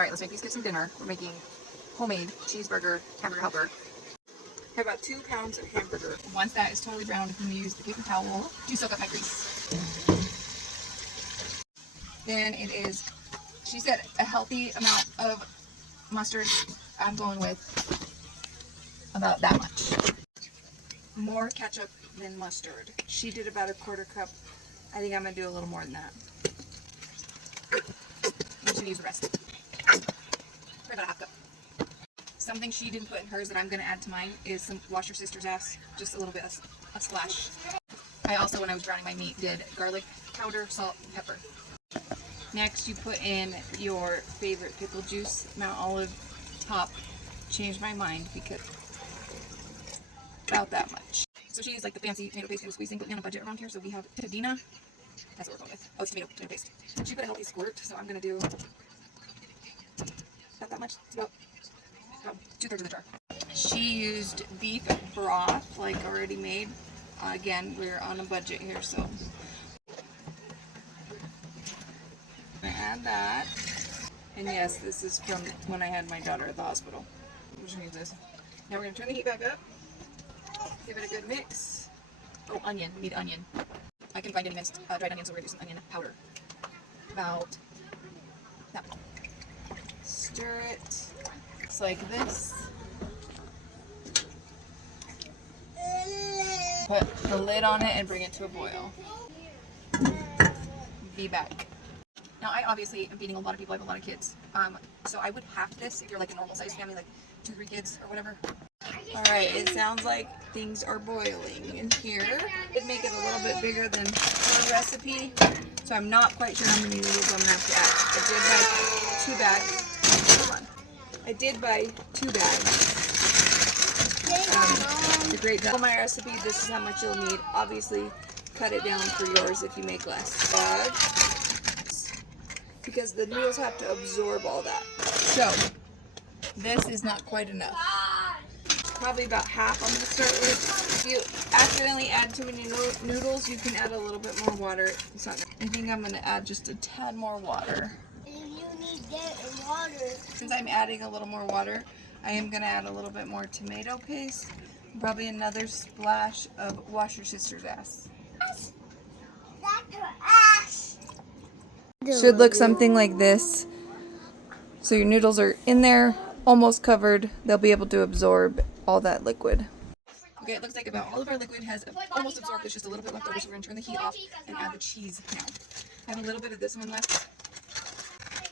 Alright, let's make these kids some dinner. We're making homemade cheeseburger hamburger helper. I have about 2 pounds of hamburger. Once that is totally browned, I'm going to use the paper towel to soak up my grease. Then it is, she said, a healthy amount of mustard. I'm going with about that much. More ketchup than mustard. She did about a 1/4 cup. I think I'm going to do a little more than that. I'm going to use the rest. For about a 1/2 cup. Something she didn't put in hers that I'm going to add to mine is some wash your sister's ass. Just a little bit, a splash. I also, when I was browning my meat, did garlic powder, salt, and pepper. Next, you put in your favorite pickle juice, Mount Olive top. Changed my mind because about that much. So she used like the fancy tomato paste for squeezing, but we on a budget around here, so we have Tadina. That's what we're going with. Oh, it's tomato paste. She put a healthy squirt, so I'm going to do about that much. It's about 2/3 of the jar. She used beef broth, like already made. Again, we're on a budget here, so I'm going to add that. And yes, this is from when I had my daughter at the hospital. I'm just going to use this. Now we're going to turn the heat back up. Give it a good mix. Oh, onion. We need onion. I can find any minced dried onions, so we're going to do some onion powder. About that much. Stir it. It's like this. Put the lid on it and bring it to a boil. Be back. Now, I obviously am feeding a lot of people. I have a lot of kids. So I would half this if you're like a normal sized family, like 2 or 3 kids or whatever. Alright, it sounds like things are boiling in here. I did make it a little bit bigger than the recipe, so I'm not quite sure how many noodles I'm going to have to add. I did buy 2 bags. Hold on. I did buy 2 bags. The great on my recipe, this is how much you'll need. Obviously, cut it down for yours if you make less. Because the noodles have to absorb all that. So, this is not quite enough. Probably about half I'm going to start with. If you accidentally add too many noodles, you can add a little bit more water. It's not, I think I'm going to add just a tad more water. You need that in water. Since I'm adding a little more water, I am going to add a little bit more tomato paste. Probably another splash of wash your sister's ass. That's her ass. Should look something like this. So your noodles are in there, almost covered. They'll be able to absorb all that liquid. Okay, it looks like about all of our liquid has almost absorbed. There's just a little bit left over, so we're going to turn the heat off and add the cheese now. I have a little bit of this one left.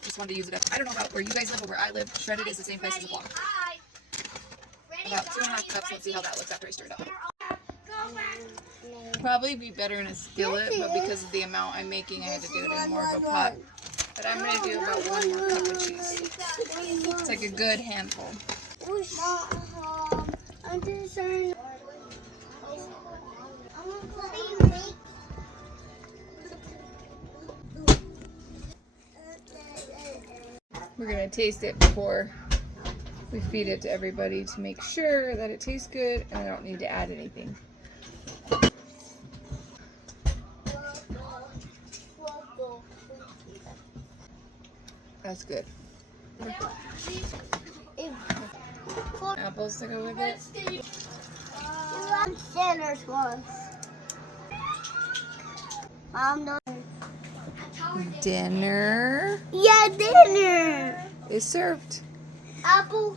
Just wanted to use it up. I don't know about where you guys live or where I live. Shredded is the same price as a block. About 2.5 cups. Let's see how that looks after I stir it up. Probably be better in a skillet, but because of the amount I'm making, I had to do it in more of a pot. But I'm going to do about 1 more cup of cheese. It's like a good handful. We're going to taste it before we feed it to everybody to make sure that it tastes good and I don't need to add anything. That's good. Apples to go with it. Sinners once. Dinner Yeah, dinner. is served. Apple.